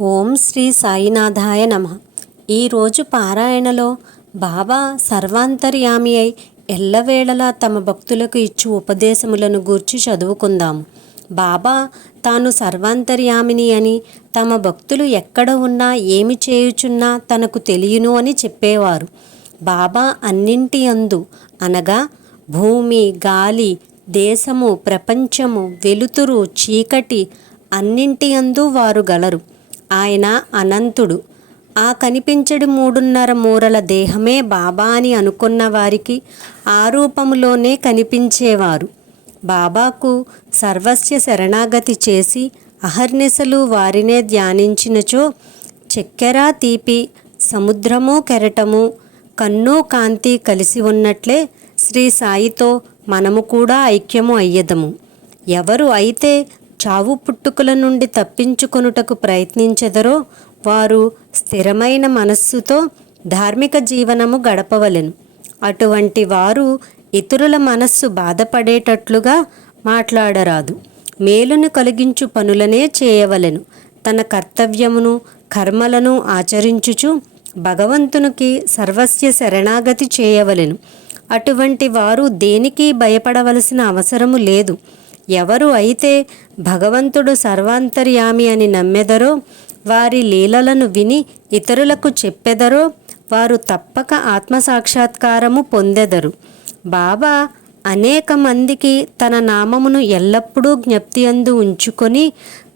ఓం శ్రీ సాయినాథాయ నమ. ఈరోజు పారాయణలో బాబా సర్వాంతర్యామి అయి ఎల్లవేళలా తమ భక్తులకు ఇచ్చు ఉపదేశములను గూర్చి చదువుకుందాము. బాబా తాను సర్వాంతర్యామిని అని తమ భక్తులు ఎక్కడ ఉన్నా ఏమి చేయుచున్నా తనకు తెలియను అని చెప్పేవారు. బాబా అన్నింటి అందు అనగా భూమి గాలి దేశము ప్రపంచము వెలుతురు చీకటి అన్నింటి అందు వారు గలరు. ఆయన అనంతుడు. ఆ కనిపించడి మూడున్నర మూరల దేహమే బాబా అని అనుకున్న వారికి ఆ రూపములోనే కనిపించేవారు. బాబాకు సర్వస్య శరణాగతి చేసి అహర్నిశలు వారినే ధ్యానించినచో చక్కెర తీపి సముద్రము కెరటము కన్ను కాంతి కలిసి ఉన్నట్లే శ్రీ సాయితో మనము కూడా ఐక్యము అయ్యదము. ఎవరు అయితే చావు పుట్టుకల నుండి తప్పించుకొనుటకు ప్రయత్నించెదరో వారు స్థిరమైన మనస్సుతో ధార్మిక జీవనము గడపవలెను. అటువంటి వారు ఇతరుల మనస్సు బాధపడేటట్లుగా మాట్లాడరాదు. మేలును కలిగించు పనులనే చేయవలెను. తన కర్తవ్యమును కర్మలను ఆచరించుచు భగవంతునికి సర్వస్య శరణాగతి చేయవలెను. అటువంటి వారు దేనికి భయపడవలసిన అవసరము లేదు. ఎవరు అయితే భగవంతుడు సర్వాంతర్యామి అని నమ్మెదరో వారి లీలలను విని ఇతరులకు చెప్పెదరో వారు తప్పక ఆత్మసాక్షాత్కారము పొందెదరు. బాబా అనేక మందికి తన నామమును ఎల్లప్పుడూ జ్ఞప్తి అందు ఉంచుకొని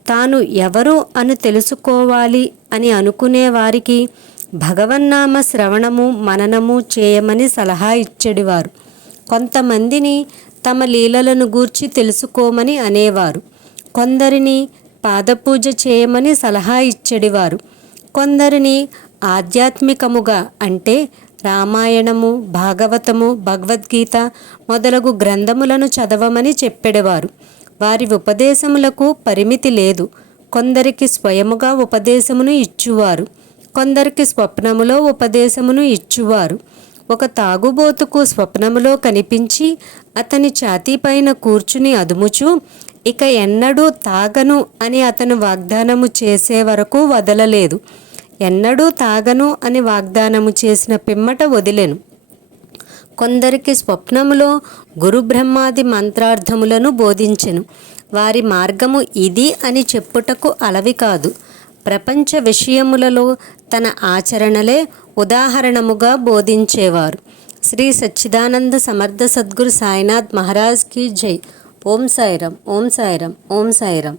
తాను ఎవరు అని తెలుసుకోవాలి అని అనుకునే వారికి భగవన్నామ శ్రవణము మననము చేయమని సలహా ఇచ్చేడివారు. కొంతమందిని తమ లీలలను గూర్చి తెలుసుకోమని అనేవారు. కొందరిని పాదపూజ చేయమని సలహా ఇచ్చేడివారు. కొందరిని ఆధ్యాత్మికముగా అంటే రామాయణము భాగవతము భగవద్గీత మొదలగు గ్రంథములను చదవమని చెప్పెడవారు. వారి ఉపదేశములకు పరిమితి లేదు. కొందరికి స్వయముగా ఉపదేశమును ఇచ్చువారు. కొందరికి స్వప్నములో ఉపదేశమును ఇచ్చువారు. ఒక తాగుబోతుకు స్వప్నములో కనిపించి అతని ఛాతీపైన కూర్చుని అదుముచు ఇక ఎన్నడూ తాగను అని అతను వాగ్దానము చేసే వరకు వదలలేదు. ఎన్నడూ తాగను అని వాగ్దానము చేసిన పిమ్మట వదిలేను. కొందరికి స్వప్నములో గురు బ్రహ్మాది మంత్రార్థములను బోధించెను. వారి మార్గము ఇది అని చెప్పుటకు అలవి కాదు. ప్రపంచ విషయములలో తన ఆచరణలే ఉదాహరణముగా బోధించేవారు. శ్రీ సచ్చిదానంద సమర్థ సద్గురు సాయినాథ్ మహారాజ్కి జై. ఓం సాయిరం ఓం సాయిరం ఓం సాయిరం